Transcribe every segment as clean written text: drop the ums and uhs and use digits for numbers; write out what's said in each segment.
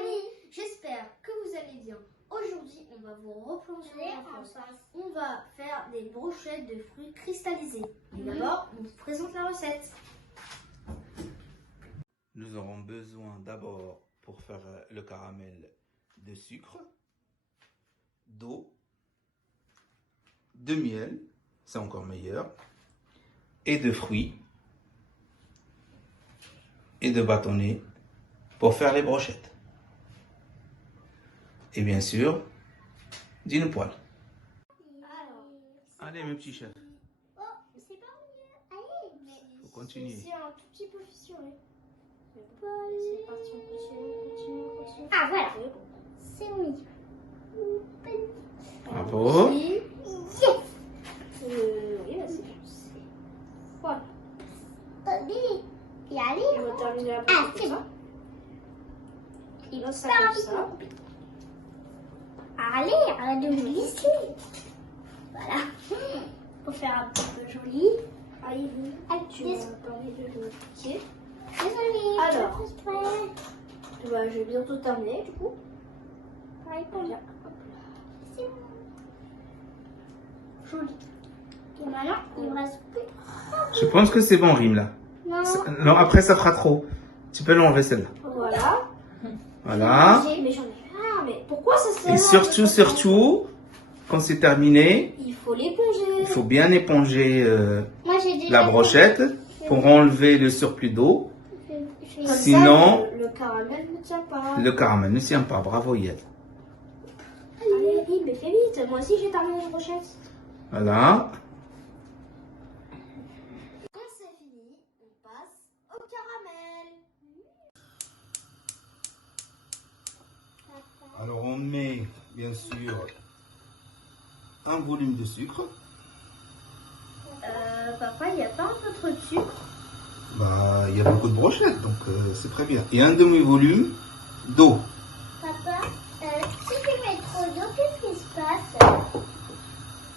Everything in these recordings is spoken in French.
amis, j'espère que vous allez bien. Aujourd'hui, on va vous replonger en enfance. On va faire des brochettes de fruits cristallisés. Et d'abord, on vous présente la recette. Nous aurons besoin d'abord, pour faire le caramel, de sucre, d'eau, de miel, c'est encore meilleur, et de fruits, et de bâtonnets pour faire les brochettes. Et bien sûr, d'une poêle. Allez mes petits chefs. Oh, c'est pas mieux. Allez, mais Faut continuer. c'est un tout petit peu fissuré. C'est parti, on continue. Ah voilà, c'est oui. Bravo. Oui, yes. Oui, là c'est voilà. Allez, et allez. On va terminer la Ah, bouche c'est comme bon. ça. Il va ça Ça, comme ça. Allez, arrête de me glisser. Voilà. Pour faire un petit peu joli. Allez, tu m'as parlé de l'autre pied. Désolée. Alors. Ouais. Bah, je vais bientôt terminer du coup. Pareil pour moi. C'est bon. Joli. Et maintenant, il me reste plus. Je pense que c'est bon, Rime, là. Non. Non, après ça fera trop. Tu peux l'enlever celle-là. Voilà. Voilà. Mais j'en ai marre. Mais pourquoi ça sert? Et surtout, quand c'est terminé, il faut l'éponger. il faut bien éponger Moi, j'ai déjà la brochette pour enlever le surplus d'eau. Comme Sinon, ça, le caramel ne tient pas. le caramel ne tient pas. Bravo, Yed. Allez, vite, mais fais vite. Moi aussi, j'ai terminé la brochette. Voilà. Quand c'est fini, on passe au caramel. Alors, on met, bien sûr, un volume de sucre. Papa, il n'y a pas un peu trop de sucre? Bah, il y a beaucoup de brochettes, donc c'est très bien. Et un demi-volume d'eau. Papa, si tu mets trop d'eau, qu'est-ce qui se passe?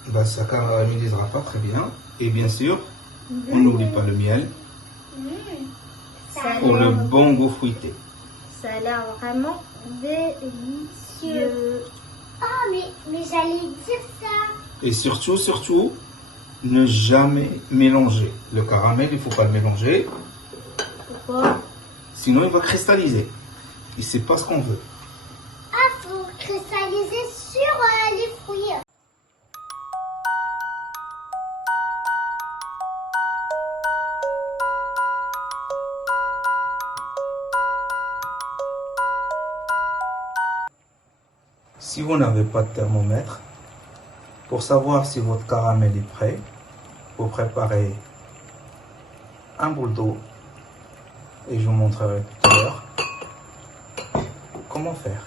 Bah, ça caramélisera pas très bien. Et bien sûr, on n'oublie pas le miel Ça a pour le l'air- bon goût fruité. Ça a l'air vraiment délicieux. Ah, mais j'allais dire ça. Et surtout, ne jamais mélanger. Le caramel, il faut pas le mélanger. Pourquoi? Sinon, il va cristalliser. Et c'est pas ce qu'on veut. Ah, faut cristalliser sur les fruits. Si vous n'avez pas de thermomètre, pour savoir si votre caramel est prêt, vous préparez un bol d'eau et je vous montrerai tout à l'heure comment faire.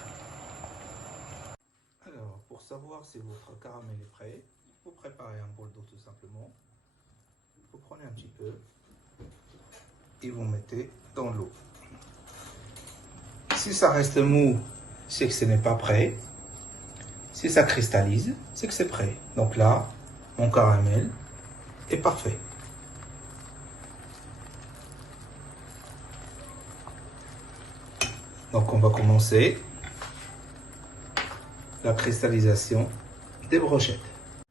Alors, pour savoir si votre caramel est prêt, vous préparez un bol d'eau tout simplement. Vous prenez un petit peu et vous mettez dans l'eau. Si ça reste mou, c'est que ce n'est pas prêt. Si ça cristallise, c'est que c'est prêt. Donc là, mon caramel est parfait. Donc on va commencer la cristallisation des brochettes.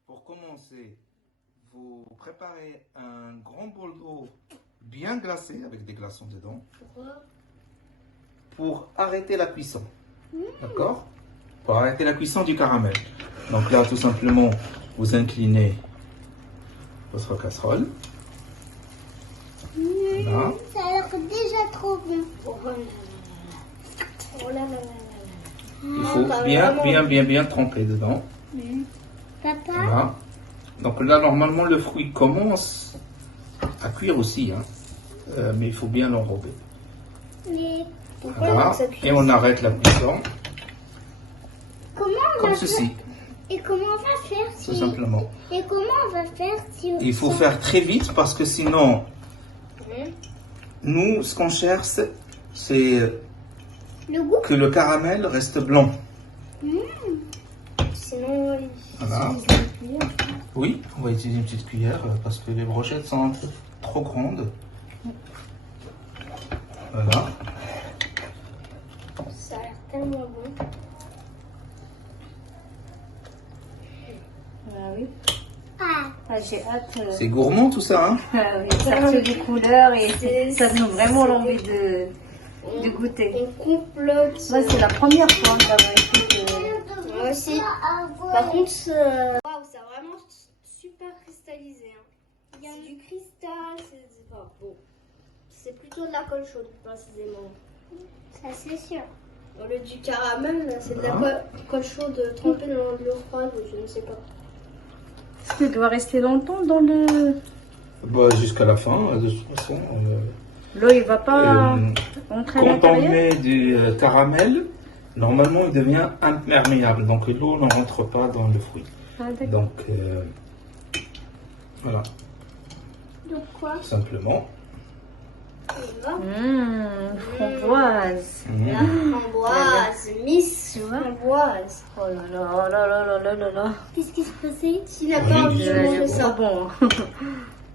Pour commencer, vous préparez un grand bol d'eau bien glacé avec des glaçons dedans. Pourquoi? Pour arrêter la cuisson. D'accord? Pour arrêter la cuisson du caramel. Donc là, tout simplement, vous inclinez votre casserole. Voilà. Ça a l'air déjà trop bien. Oh là là là là. Il faut bien tremper dedans. Papa? Voilà. Donc là, normalement, le fruit commence à cuire aussi. Hein. Mais il faut bien l'enrober. Mais Voilà. Et on arrête la cuisson comment on comme va ceci, faire? Et comment on va faire tout si... simplement. Et comment on va faire si... Il faut faire très vite parce que sinon, nous, ce qu'on cherche, c'est Le goût? que le caramel reste blanc. Sinon, Voilà. Oui, on va utiliser une petite cuillère parce que les brochettes sont un peu trop grandes. Voilà. ça a l'air tellement bon. Ah oui. Ah, Ah, j'ai hâte. C'est gourmand tout ça, hein? Ah oui, sortir des couleurs et C'est- ça donne vraiment c'est- l'envie de goûter. on complote. Moi, c'est la première fois d'avoir écouté. Moi aussi. Par contre, waouh, c'est vraiment super cristallisé. Hein. C'est du cristal, c'est enfin, bon. C'est plutôt de la colle chaude, précisément. Ça, c'est sûr. Au lieu du caramel, c'est de la colle chaude trempée dans de l'eau froide, je ne sais pas. Est-ce qu'il doit rester longtemps dans le... Bah, jusqu'à la fin, de toute façon. L'eau, il va pas entrer à Quand on l'intérieur? met du caramel, normalement il devient imperméable. Donc l'eau ne rentre pas dans le fruit. Ah, d'accord. Donc voilà, Donc quoi? tout simplement. Framboise. La framboise, Miss Tu vois? Framboise. Oh là là, oh là là là là là là. Qu'est-ce qui se passait? Qui n'a pas envie de manger C'est ça? bon.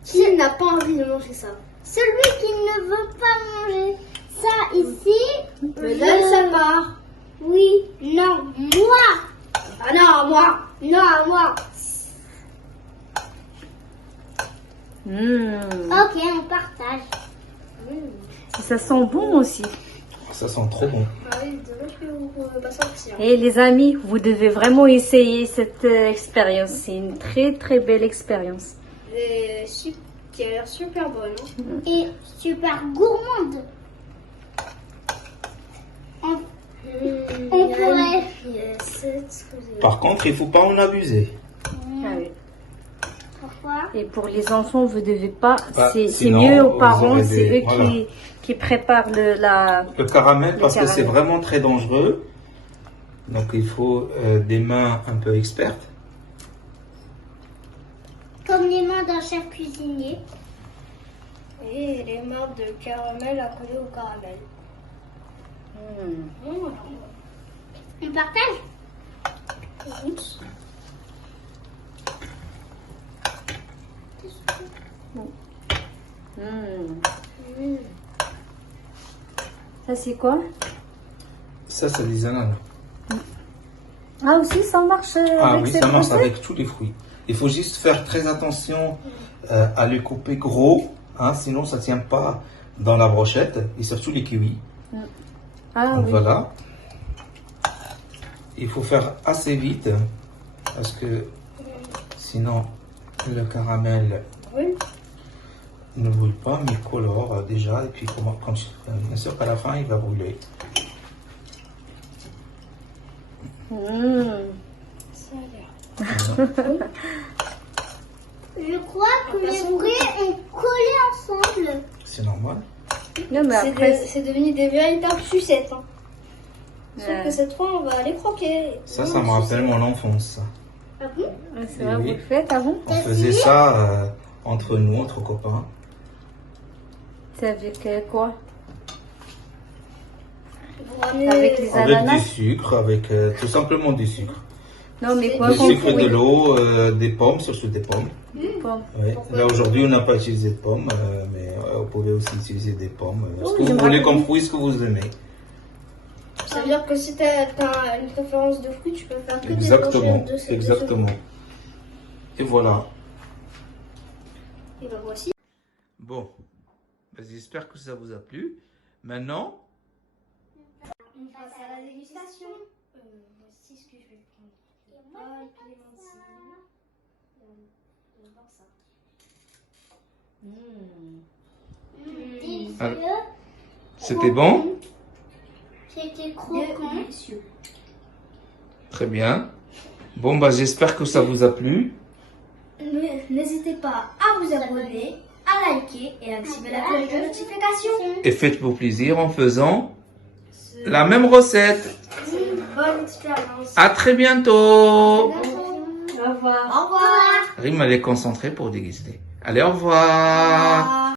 Qui n'a pas envie de manger ça? Celui qui ne veut pas manger ça ici, Me donne sa part. oui, non, moi, Ah non, moi. non, moi. Ok, on partage. Ça sent bon aussi. Ça sent trop bon. Ah oui, dommage que vous ne pouvez pas sortir. Et les amis, vous devez vraiment essayer cette expérience. C'est une très très belle expérience. Et qui a l'air super bonne. Hein. Et super gourmande. On pourrait. Par contre, il ne faut pas en abuser. Ah oui. Pourquoi? Et pour les enfants, vous devez pas. Bah, c'est sinon, mieux aux vous parents, aurez c'est des- eux voilà. qui préparent Le caramel, Le parce que c'est caramel. vraiment très dangereux. Donc il faut des mains un peu expertes. Comme les mains d'un chef cuisinier. Et les mains de caramel à coller au caramel. On partage? Ça c'est quoi? Ça, c'est des ananas. Ah aussi, ça marche Ah avec oui, cette ça marche recette? avec tous les fruits. Il faut juste faire très attention à les couper gros, hein, sinon ça ne tient pas dans la brochette, et surtout les kiwis. Ah Donc oui. voilà. Il faut faire assez vite, parce que sinon le caramel Oui. ne brûle pas, mais il colore déjà, et puis bien sûr qu'à la fin il va brûler. Ça a l'air. Je crois que les fruits ont collé ensemble. C'est normal. Non, mais après, C'est devenu des véritables sucettes. Hein. Sauf Ouais. que cette fois, on va les croquer. Ça me rappelle mon enfance. Ah bon? c'est vrai, Oui. vous le faites avant? On faisait ça entre nous, entre copains. C'est avec quoi? Vous ramenez Avec les Avec du ananas? sucre, avec tout simplement du sucre. Non, mais quoi Du comme sucre, de fruit? l'eau, des pommes, surtout des pommes. Pommes. Ouais. Là aujourd'hui on n'a pas utilisé de pommes, mais vous pouvez aussi utiliser des pommes. Ce que je vous me voulez rappelle. comme fruit, ce que vous aimez. Ça veut dire que si tu as une préférence de fruits, tu peux faire que des Exactement, brochettes de exactement. Et voilà. Et ben voici. Bon, ben, j'espère que ça vous a plu. Maintenant, On passe à la dégustation. Voici ce que je vais prendre. Ah, clémentine. On va voir ça. Délicieux. c'était bon? C'était croquant. Très bien. Bon, bah, j'espère que ça vous a plu. N'hésitez pas à vous abonner, à liker et à activer la cloche de notification. Et faites-vous plaisir en faisant la même recette. Bonne expérience. À très bientôt. Au revoir. Au revoir. Rime, elle est concentrée pour déguster. Allez, au revoir.